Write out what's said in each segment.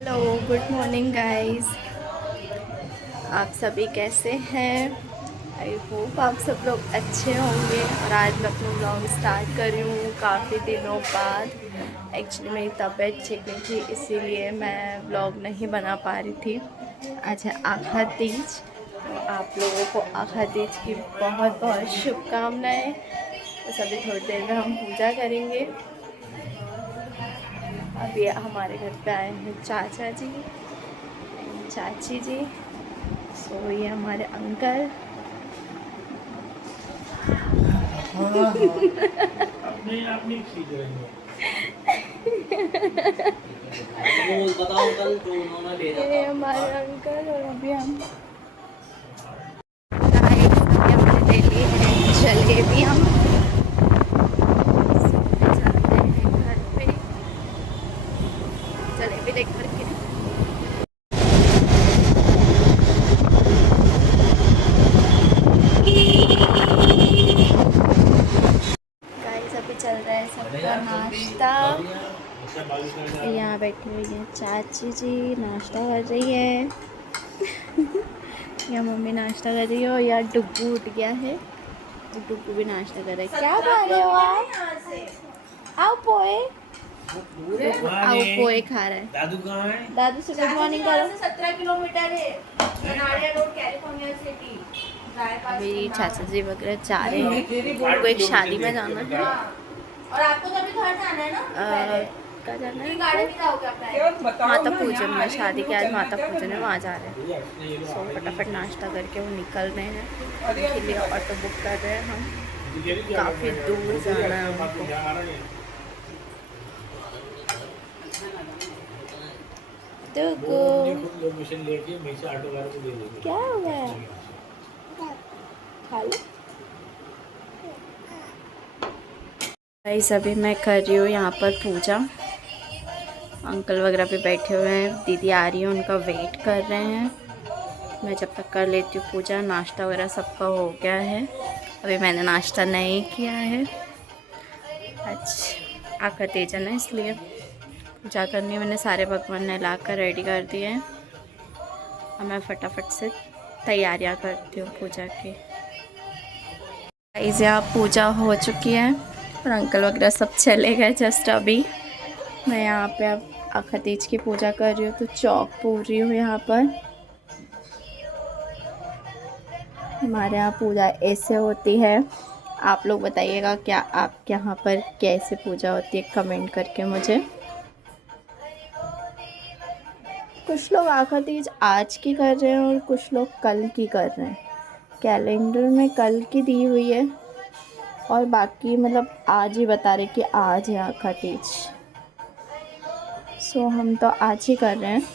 Hello, good morning guys. आप सभी कैसे हैं? आई होप आप सब लोग अच्छे होंगे। और आज मैं अपना ब्लॉग स्टार्ट कर रही हूँ काफ़ी दिनों बाद। एक्चुअली मेरी तबीयत ठीक नहीं थी, इसीलिए मैं ब्लॉग नहीं बना पा रही थी। आज है आखा तीज, तो आप लोगों को आखा तीज की बहुत बहुत शुभकामनाएँ। बस अभी थोड़ी देर में हम पूजा करेंगे। अभी हमारे घर पे आए हैं चाचा जी, चाची जी। सो ये हमारे अंकल। अपने आप नहीं सीख रही हो। रोज बताओ कल जो उन्होंने भेजा ये था हमारे हाँ? अंकल। और अभी हम गाइस, अभी हमने ले ली है जलेबी। हम चलते हैं घर पे जलेबी लेकर के। गाइस, अभी चल रहा है सबका नाश्ता। यहाँ बैठी हुई है चाची जी, नाश्ता कर रही है। या मम्मी नाश्ता कर रही है और यार डुग्गू उठ गया है, तो डुग्गू भी नाश्ता कर रहा है। क्या खा रहे हो आप? आओ पोए। डुग्गू आओ पोए खा रहा है। दादू कहाँ है? दादू से गुड मॉर्निंग करो। 17 किलोमीटर है कनाडिया रोड कैलिफोर्निया सिटी। अभी चाचा जी वगैरह जा रहे हैं, उनको एक शादी में जाना है। और आपको तो अभी घर जाना है ना पहले? क्या जाना फिर है गाड़ी उनको? में जाओगे अपना? माता पूजन में, शादी के आज माता पूजन है, वहाँ जा रहे हैं। सो फटाफट नाश्ता करके वो निकल रहे हैं। उनके लिए ऑटो बुक कर रहे हैं हम। काफ़ी दूर जाना है उनको। वो अपनी डुग्गू, खुद लोकेशन लेके मैं से ऑटो वाले को दे देंगे। क्या हुआ है? खा लो। गाइस, अभी मैं कर रही हूँ यहाँ पर पूजा। अंकल वगैरह भी बैठे हुए हैं, दीदी आ रही है, उनका वेट कर रहे हैं। मैं जब तक कर लेती हूँ पूजा। नाश्ता वगैरह सबका हो गया है, अभी मैंने नाश्ता नहीं किया है। आज आखा तीजन है, इसलिए पूजा करनी है। मैंने सारे पकवान नहला कर रेडी कर दिए हैं। अब मैं फटाफट से तैयारियाँ करती हूँ पूजा की। गाइस, यहाँ पूजा हो चुकी है और अंकल वगैरह सब चले गए जस्ट अभी। मैं यहाँ पे अब आखा तीज की पूजा कर रही हूँ, तो चौक पूर रही हूँ यहाँ पर। हमारे यहाँ पूजा ऐसे होती है। आप लोग बताइएगा, क्या आपके यहाँ पर कैसे पूजा होती है, कमेंट करके मुझे। कुछ लोग आखा तीज आज की कर रहे हैं और कुछ लोग कल की कर रहे हैं। कैलेंडर में कल की दी हुई है और बाकी मतलब आज ही बता रहे कि आज है आखा तीज। सो हम तो आज ही कर रहे हैं।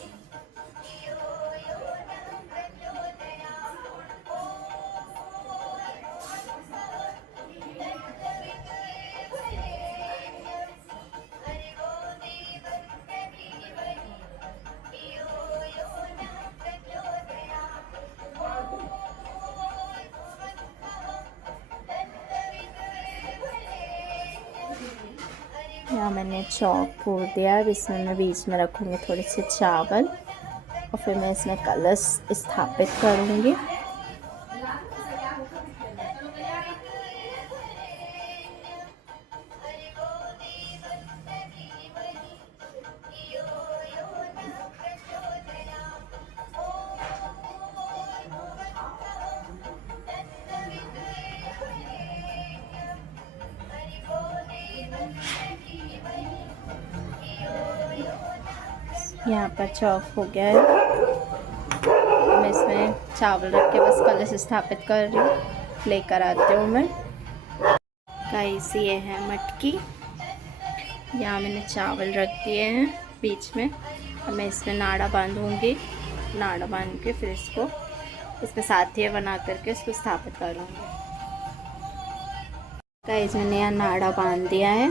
यहाँ मैंने चौक फोड़ दिया। अब इसमें मैं बीच में रखूँगी थोड़े से चावल और फिर मैं इसमें कलश स्थापित करूँगी। यहाँ पर चौक हो गया है। मैं इसमें चावल रख के बस कलश स्थापित कर रही हूँ। लेकर आती हूँ मैं। गाइस, ये है मटकी। यहाँ मैंने चावल रख दिए हैं बीच में। अब मैं इसमें नाड़ा बांधूँगी। नाड़ा बांध के फिर इसको इसमें साथिया बना करके इसको स्थापित करूँगी। गाइस, मैंने यहाँ नाड़ा बांध दिया है।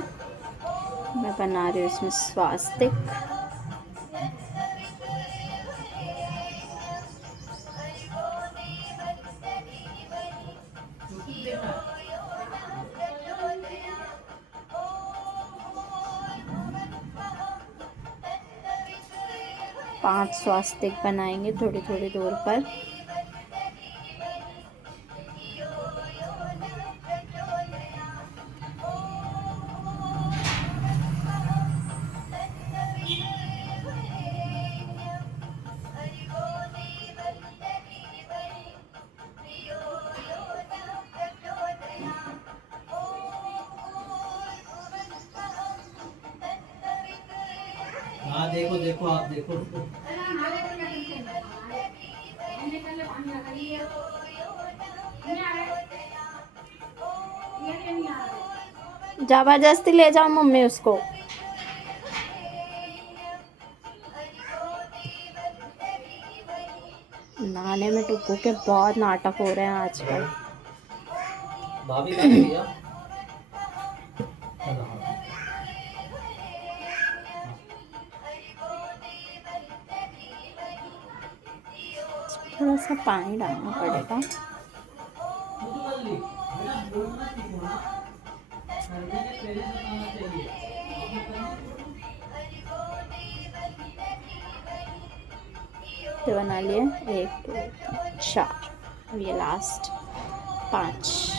मैं बना रही हूँ इसमें स्वास्तिक। 5 स्वास्तिक बनाएंगे थोड़ी थोड़ी दूर पर। हाँ देखो देखो आप देखो जबरदस्ती ले जाओ मम्मी उसको। नहाने में टुक्कू के बहुत नाटक हो रहे हैं आजकल। भाभी कहाँ गई है? थोड़ा सा पानी डालना पड़ेगा। तो बना लिए 1 2 3 4, अब ये लास्ट 5।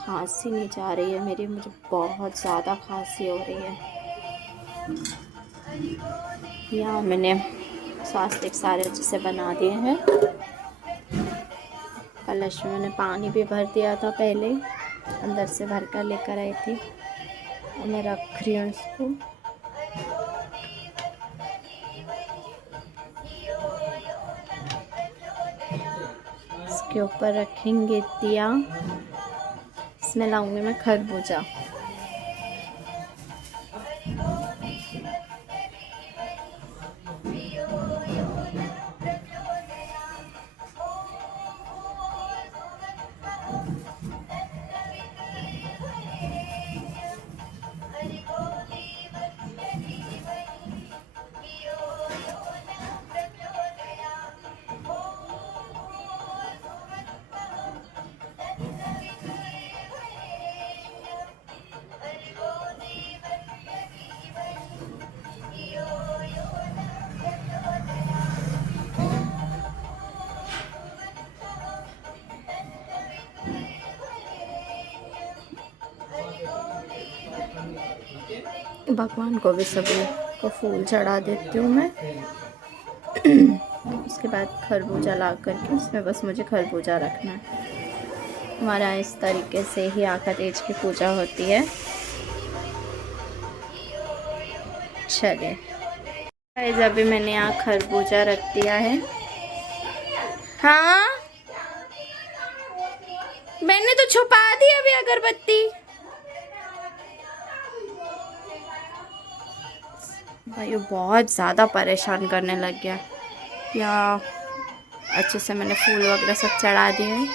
खांसी नहीं जा रही है मेरी, मुझे बहुत ज़्यादा खांसी हो रही है। यहाँ मैंने स्वास्तिक सारे अच्छे से बना दिए हैं। कलश में मैंने पानी भी भर दिया था पहले, अंदर से भर कर लेकर आई थी, और मैं रख रही हूँ इसको। इसके ऊपर रखेंगे दिया। इसमें लाऊंगी मैं खरबूजा। भगवान को भी सभी को फूल चढ़ा देती हूँ मैं। उसके बाद खरबूजा ला करके उसमें बस मुझे खरबूजा रखना है। हमारा इस तरीके से ही आका तेज की पूजा होती है। चलिए गाइस, अभी मैंने यहाँ खरबूजा रख दिया है। हाँ मैंने तो छुपा दी अभी अगरबत्ती। भाई वो बहुत ज़्यादा परेशान करने लग गया। या अच्छे से मैंने फूल वगैरह सब चढ़ा दिए हैं।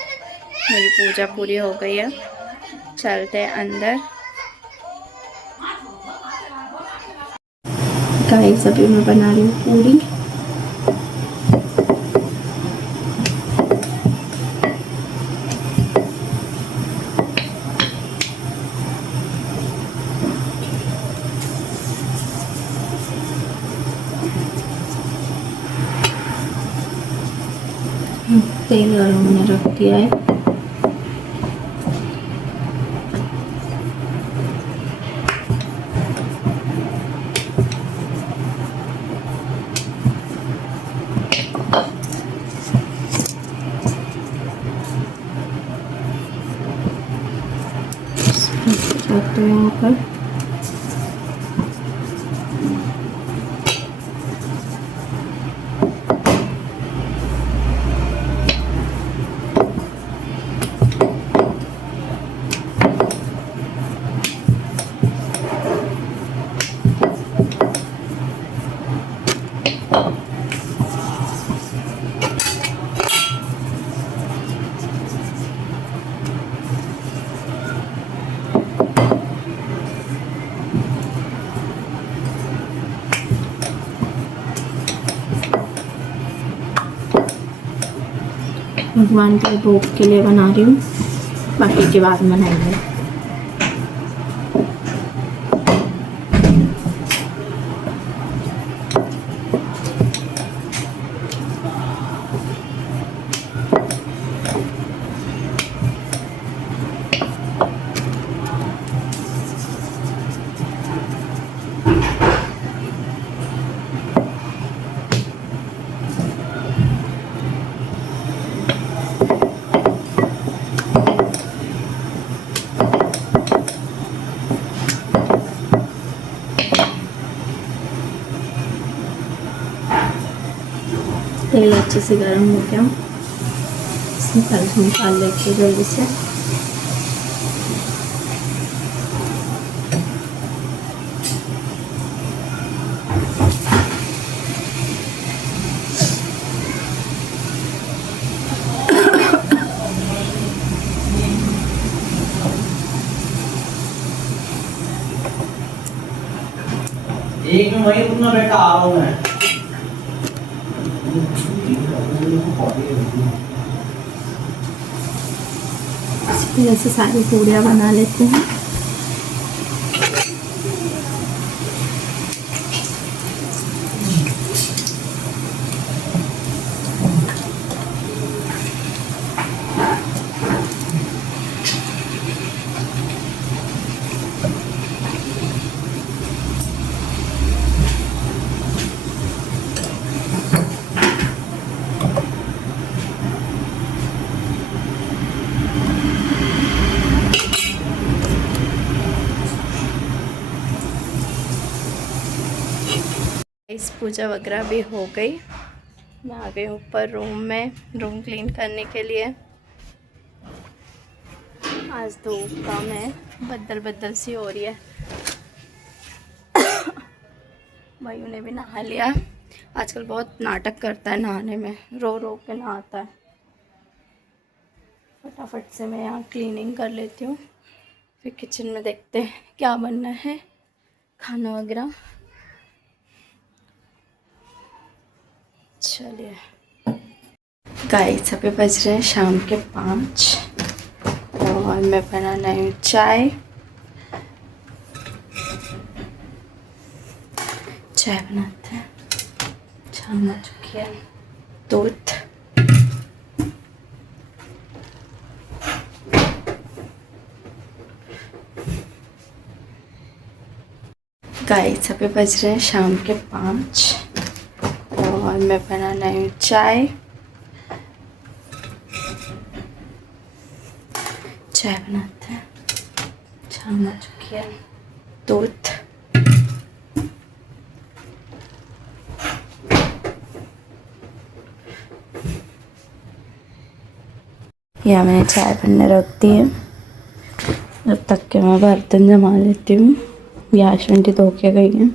मेरी पूजा पूरी हो गई है। चलते हैं अंदर। गाइस अभी मैं बना रही हूँ पूरी। तेल गरम होने रख दिया है। रखते हैं यहाँ पर। भगवान के भोग के लिए बना रही हूँ, बाकी के बाद बनाएंगे। तेल अच्छे से गर्म हो गया, इसमें कलछुल निकाल लेते हैं जल्दी से। एक में वही रुकना बेटा, आ रहा हूँ मैं। जैसे सारी पूड़ियाँ बना लेते हैं। इस पूजा वगैरह भी हो गई। मैं आ गई ऊपर रूम में, रूम क्लीन करने के लिए। आज धूप कम है, बदल बदल सी हो रही है। भाइयों ने भी नहा लिया। आजकल बहुत नाटक करता है नहाने में, रो रो के नहाता है। फटाफट से मैं यहाँ क्लीनिंग कर लेती हूँ, फिर किचन में देखते हैं क्या बनना है, खाना वगैरह। चलिए गाइस, अभी बज रहे हैं शाम के 5 और मैं बना रही हूँ चाय। चाय बनाते हैं, शाम हो चुकी है। दूध, गाइस अभी बज रहे हैं शाम के 5 और मैं बना रही हूँ चाय। चाय बनाते हैं, शाम हो चुकी है। दूध, यहाँ मैंने चाय बनने रख दी है। जब तक के मैं बर्तन जमा लेती हूँ। याश आंटी धो के गई हैं।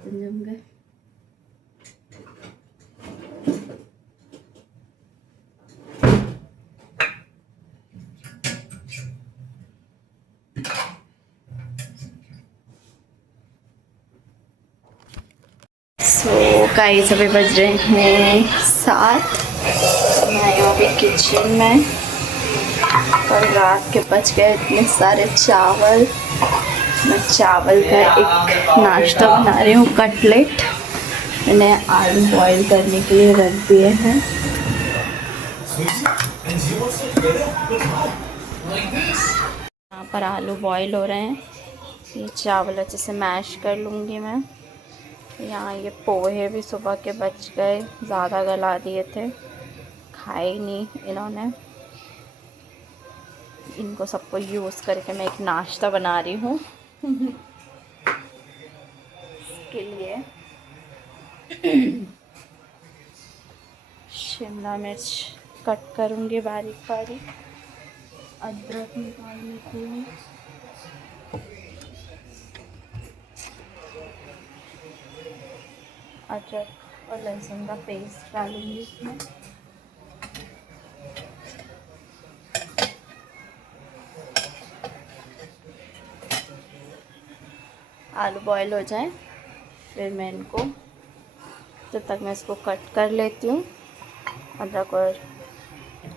बर्तन जम गए। सो गाइस अभी बज रहे हैं 7। मैं हूँ अभी किचन में। कल रात के बच गए इतने सारे चावल। मैं चावल का एक नाश्ता बना रही हूँ, कटलेट। मैंने आलू बॉईल करने के लिए रख दिए हैं। यहाँ पर आलू बॉईल हो रहे हैं। ये चावल अच्छे से मैश कर लूँगी मैं। यहाँ ये पोहे भी सुबह के बच गए, ज़्यादा गला दिए थे, खाए ही नहीं इन्होंने। इनको सबको यूज़ करके मैं एक नाश्ता बना रही हूँ इसके लिए। शिमला मिर्च कट करूँगी बारीक बारीक। अदरक निकाल लेती हूँ। अदरक और लहसुन का पेस्ट डालूँगी इसमें। आलू बॉईल हो जाए फिर मैं इनको, जब तक मैं इसको कट कर लेती हूँ। अदरक और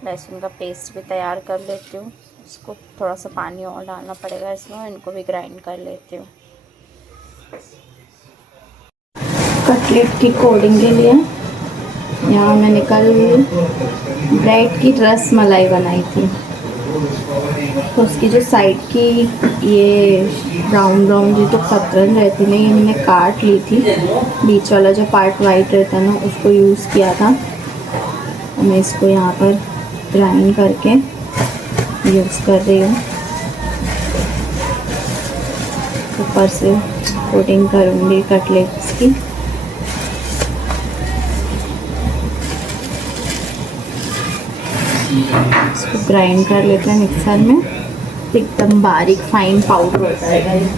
लहसुन का पेस्ट भी तैयार कर लेती हूँ। इसको थोड़ा सा पानी और डालना पड़ेगा इसमें। इनको भी ग्राइंड कर लेती हूँ। कटलेट की कोटिंग के लिए यहाँ मैंने कल ब्रेड की रस मलाई बनाई थी, तो उसकी जो साइड की ये ब्राउन ब्राउन जो तो कतरन रहती ना, ये मैंने काट ली थी। बीच वाला जो पार्ट वाइट रहता है ना, उसको यूज़ किया था। मैं इसको यहाँ पर ग्राइंड करके यूज़ कर रही हूँ। ऊपर से कोटिंग करूँगी कटलेट्स की। इसको ग्राइंड कर लेते हैं मिक्सर में। एकदम बारीक फाइन पाउडर होता है ये।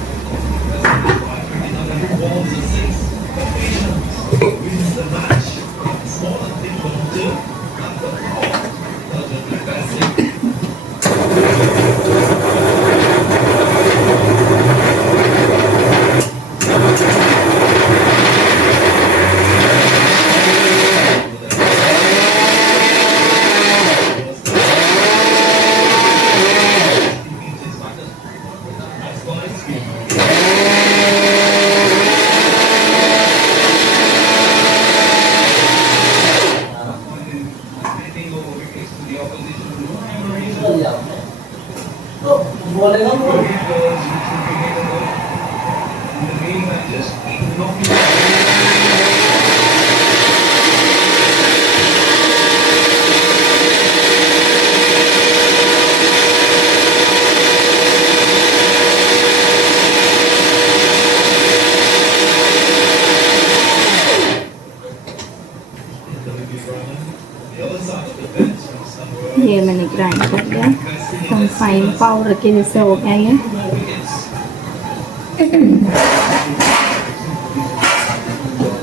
ये मैंने ग्राइंड कर लिया, एकदम फाइन पाउडर के जैसे हो गया ये।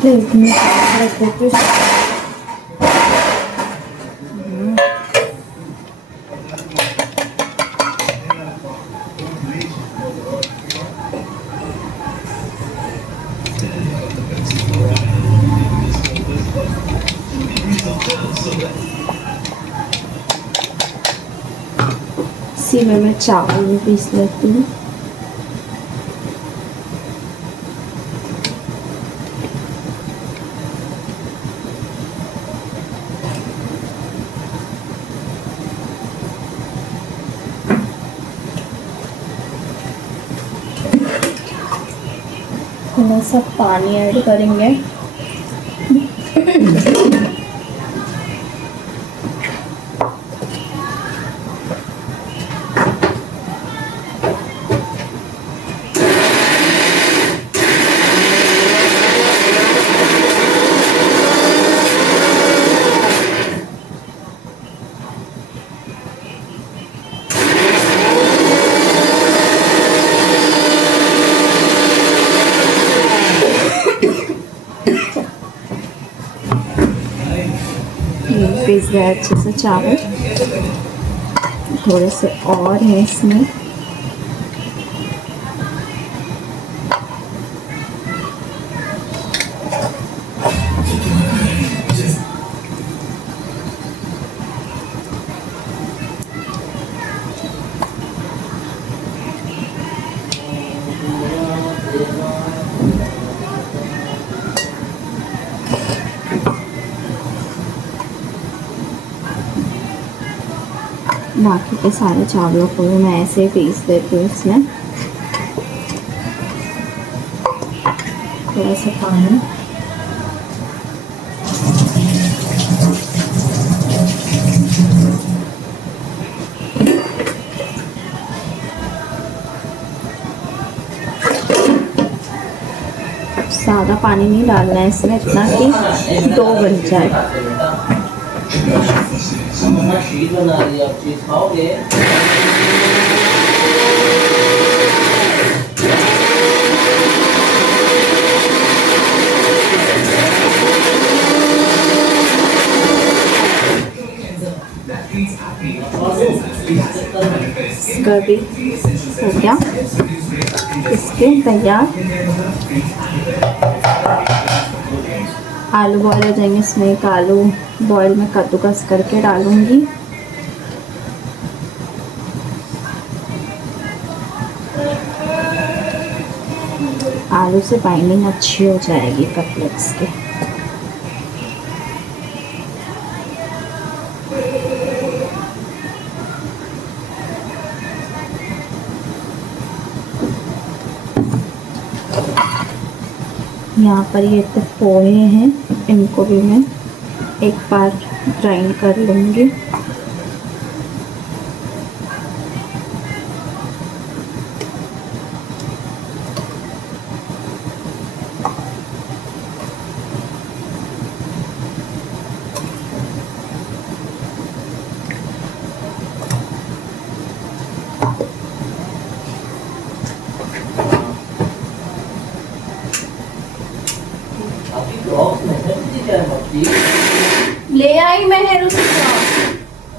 प्लेट में रख देती हूँ। इसी में मैं चावल भी पीस लेती हूँ। थोड़ा सा पानी ऐड करेंगे। पीस गए अच्छे से चावल। थोड़े से और हैं इसमें। बाकी के सारे चावलों को भी मैं ऐसे ही पीस देती हूँ। इसमें थोड़ा सा पानी, ज़्यादा पानी नहीं डालना है इसमें, इतना कि डो बन जाए। मम्मा शीट बना रही है, आप चीज खाओगे? इसका भी हो गया, इसके तैयार। आलू बॉयल हो जाएंगे, इसमें एक आलू बॉयल में कद्दूकस करके डालूंगी। आलू से बाइंडिंग अच्छी हो जाएगी कटलेट्स के। यहाँ पर ये तो पोहे हैं, इनको भी मैं एक बार ग्राइंड कर लूँगी। ले आई मैंने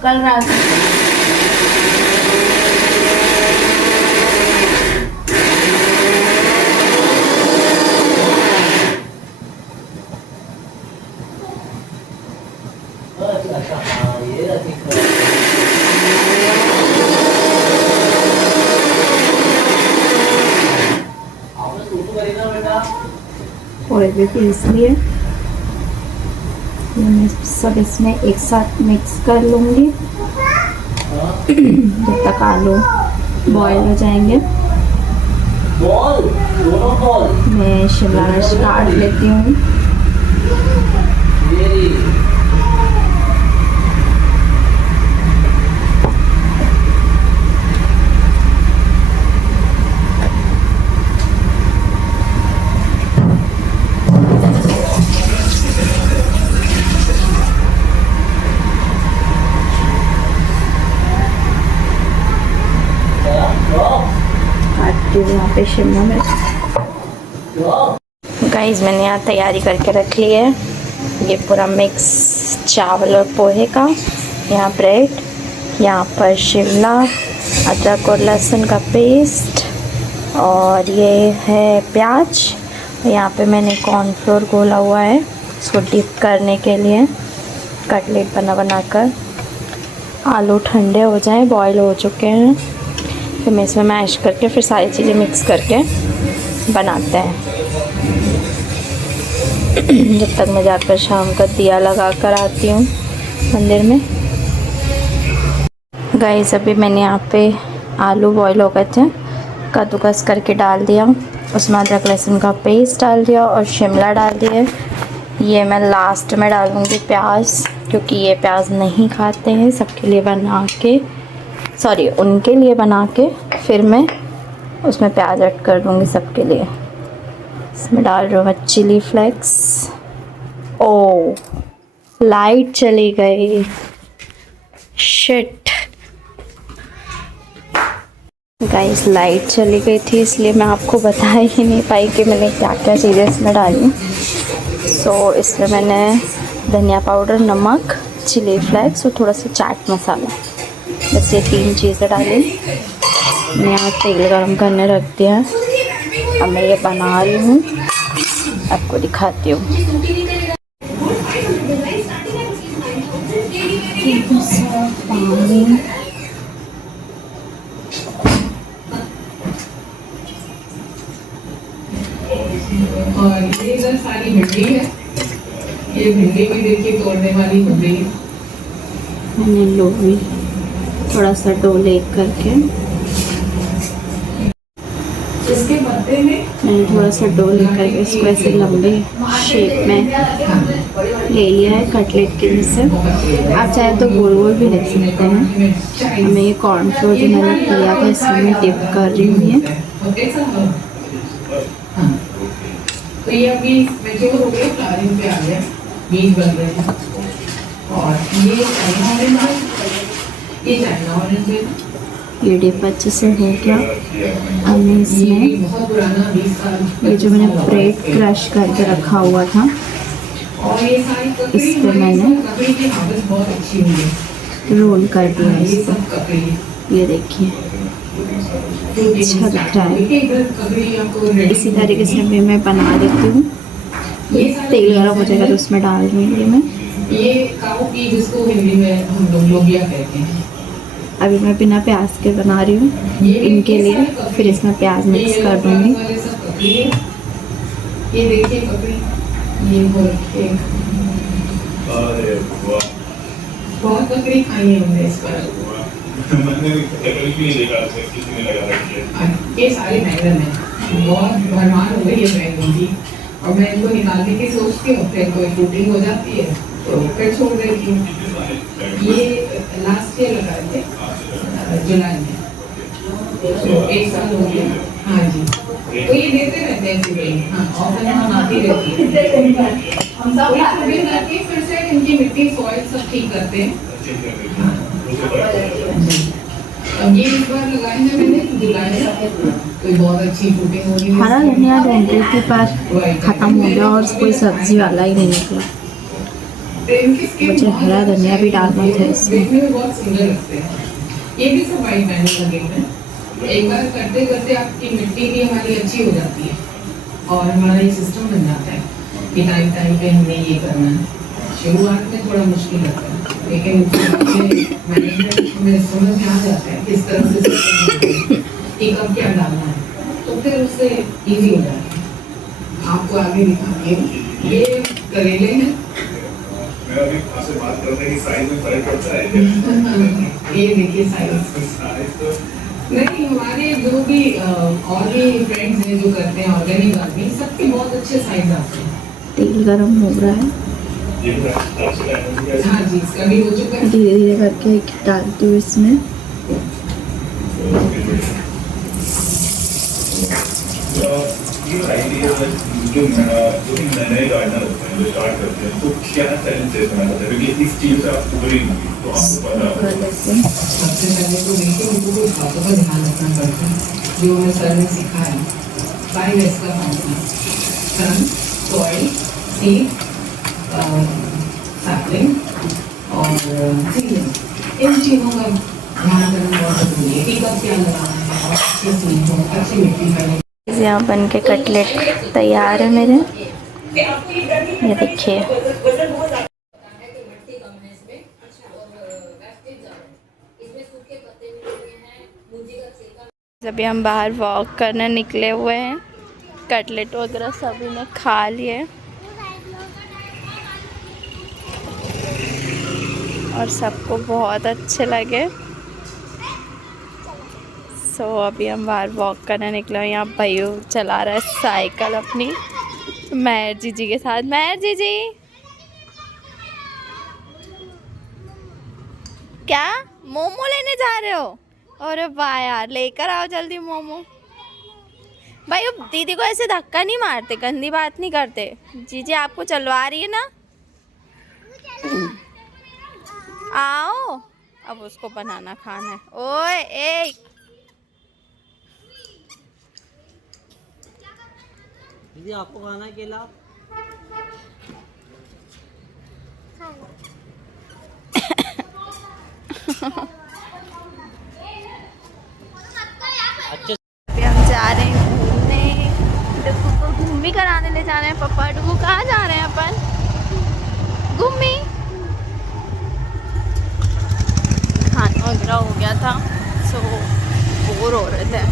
कल रात। और भी पीस लिए मैं सब इसमें एक साथ मिक्स कर लूँगी जब तक आलू बॉयल हो जाएंगे। मैं शिमला मिर्च काट लेती हूँ। यहाँ पे शिमला मिर्च गाइस मैंने यहाँ तैयारी करके रख ली है। ये पूरा मिक्स चावल और पोहे का, यहाँ ब्रेड, यहाँ पर शिमला, अदरक और लहसुन का पेस्ट, और ये है प्याज। यहाँ पे मैंने कॉर्नफ्लोर घोला हुआ है इसको डिप करने के लिए कटलेट बनाकर। आलू ठंडे हो जाएं, बॉईल हो चुके हैं, फिर मैं इसमें मैश करके फिर सारी चीज़ें मिक्स करके बनाते हैं। जब तक मैं जाकर शाम का दिया लगा कर आती हूँ मंदिर में। गाइस अभी मैंने यहाँ पे आलू बॉईल हो गए थे, कद्दूकस करके डाल दिया, उसमें अदरक लहसुन का पेस्ट डाल दिया और शिमला डाल दिया। ये मैं लास्ट में डालूँगी प्याज, क्योंकि ये प्याज नहीं खाते हैं, सबके लिए बना के उनके लिए बना के फिर मैं उसमें प्याज ऐड कर दूँगी सबके लिए। इसमें डाल रही हूँ मैं चिली फ्लेक्स। ओ लाइट चली गई, शिट गाइस, लाइट चली गई थी इसलिए मैं आपको बता ही नहीं पाई कि मैंने क्या क्या चीज़ें इसमें डाली। सो इसमें मैंने धनिया पाउडर, नमक, चिली फ्लेक्स और थोड़ा सा चाट मसाला, बस ये 3 चीज़ें डाली। मैंने यहाँ तेल गरम करने रख दिया है। अब मैं ये बना रही हूँ, आपको दिखाती हूँ। पानी और ये इधर सारी भिंडी है, ये भिंडी भी देखिए तोड़ने वाली हो गई है। मैंने लो भी थोड़ा सा डो ले करके इसके पत्ते में मैंने थोड़ा सा डो ले करके इसको ऐसे लंबे शेप में ले लिया है कटलेट के जैसे। आप चाहे तो गोल गोल भी ले सकते हैं। मैं ये कॉर्नफ्लोर जो मैंने किया था इसमें मैं डिप कर रही हूँ ये। तो ये अभी मैच्योर हो गए, फ्लावरिंग पे आ गया, बीज बन रहे हैं। और ये चाइना ऑरेंज है, ये चाइना ऑरेंज है, ये डिप अच्छे से हो गया। अब मैं ये इसमें बहुत पुराना 20 साल ये जो मैंने ब्रेड क्रश करके रखा हुआ था और ये सारी ककड़ी इस पे मैंने ककड़ी की हालत बहुत अच्छी हुई है। रोल कर दिया है ये इसको। सब ककड़ी, ये देखिए अच्छा दिख रहा है। इधर ककड़ी आपको रेडी इसी तरीके से भी मैं बना देती हूँ। तेल गरम हो जाएगा तो उसमें डाल दूँगी मैं। ये काऊ की जिसको हिंदी में हम लोग लोबिया कहते हैं। अभी मैं बिना प्याज के बना रही हूँ इनके लिए, फिर इसमें प्याज मिक्स कर दूँगी। ये देखिए ककड़ी, ये एक बहुत ककड़ी खाई है हमने इस पर। ये सारे बैंगन हैं, बहुत भरमार हो गई है बैंगन की, और मैं इनको निकालने की सोचती हूँ, फिर कोई शूटिंग हो जाती है तो फिर छोड़ देती हूँ। ये लास्ट ईयर लगाए थे जुलाई में, तो 1 साल हो गया। हाँ जी, तो ये देते रहते हैं सीधे। हाँ, ऑफर हम आती रहती है, हम सब शूटिंग करके फिर से इनकी मिट्टी सॉइल सब ठीक करते हैं। अब ये इस बार लगाए हैं मैंने जुलाई में, कोई बहुत अच्छी शूटिंग हो रही है। हरा धनिया ढूंढ रही थी पर ख़त्म हो गया और कोई सब्जी वाला ही नहीं निकला। मुझे हरा धनिया भी डालना था इसमें। देखने में बहुत सुंदर लगते हैं। ये भी सब वाइट बैंगन लगे हैं। एक बार करते करते आपकी मिट्टी भी हमारी अच्छी हो जाती है और हमारा ये सिस्टम बन जाता है कि टाइम टाइम पे हमने ये करना है। शुरुआत में थोड़ा मुश्किल लगता है, लेकिन मैनेजमेंट में समझ में आ जाता है किस तरह से कि कब क्या डालना है, तो फिर उससे इजी हो जाता है। आपको आगे दिखाती हूँ, ये करेले हैं। अभी आपसे बात करते हैं कि साइज में फर्क पड़ता है। ये देखिए साइज नहीं, हमारे जो भी और भी फ्रेंड्स हैं जो करते हैं ऑर्गेनिक गार्डनिंग, सबके बहुत अच्छे साइज आते हैं। तेल गरम हो रहा है, हाँ जी, इसका भी हो चुका है। धीरे धीरे करके डालती हूँ इसमें। जो नए गार्डनर होते हैं जो स्टार्ट करते हैं, तो क्या चैलेंजेस हैं मतलब, क्योंकि इस चीज़ से आप उभरी होंगी तो आपको पता है। सबसे पहले तो देखिए उनको कुछ बातों का ध्यान रखना पड़ता है जो हमें सर ने सिखाया। 5 S का फॉर्मूला, सन, सॉइल, सीड, सैपलिंग और सीजन। इन चीज़ों का ध्यान रखना बहुत जरूरी है कि कब क्या लगाना है और अच्छे सीड हो, अच्छी मिट्टी पहले। यहाँ बन के कटलेट तैयार है मेरे। ये देखिए अभी हम बाहर वॉक करने निकले हुए हैं। कटलेट वगैरह सभी ने खा लिए और सबको बहुत अच्छे लगे। सो अभी हम बाहर वॉक करने निकले हैं। यहाँ भैया चला रहा है साइकिल अपनी महर जीजी के साथ। महर जीजी क्या मोमो लेने जा रहे हो? अरे वाह यार, लेकर आओ जल्दी मोमो। भाई अब दीदी को ऐसे धक्का नहीं मारते, गंदी बात नहीं करते। जीजी आपको चलवा रही है ना, आओ। अब उसको बनाना खाना है। ओए एक दीदी आपको खाना है केला? अभी हम जा रहे हैं घूमने, डुगू को घूमी कराने ले जा रहे हैं पापा। डुगू कहाँ जा रहे हैं अपन? घूमी। खाना वगैरह हो गया था, सो बोर हो रहे थे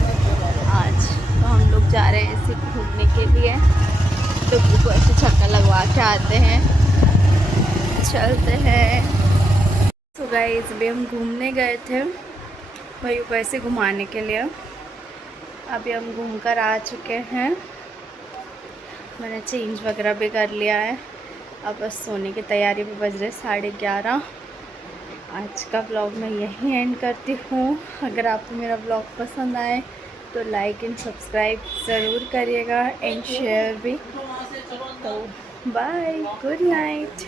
आज, तो हम लोग जा रहे हैं ऐसे घूमने के लिए। डुगू को ऐसे छक्का लगवा के आते हैं, चलते हैं। तो गाइस अभी हम घूमने गए थे भैया को ऐसे घुमाने के लिए। अभी हम घूम कर आ चुके हैं, मैंने चेंज वगैरह भी कर लिया है। अब बस सोने की तैयारी में बज रहे 11:30। आज का ब्लॉग मैं यहीं एंड करती हूँ। अगर आपको मेरा ब्लॉग पसंद आए तो लाइक एंड सब्सक्राइब ज़रूर करिएगा एंड शेयर भी। तो बाय, गुड नाइट।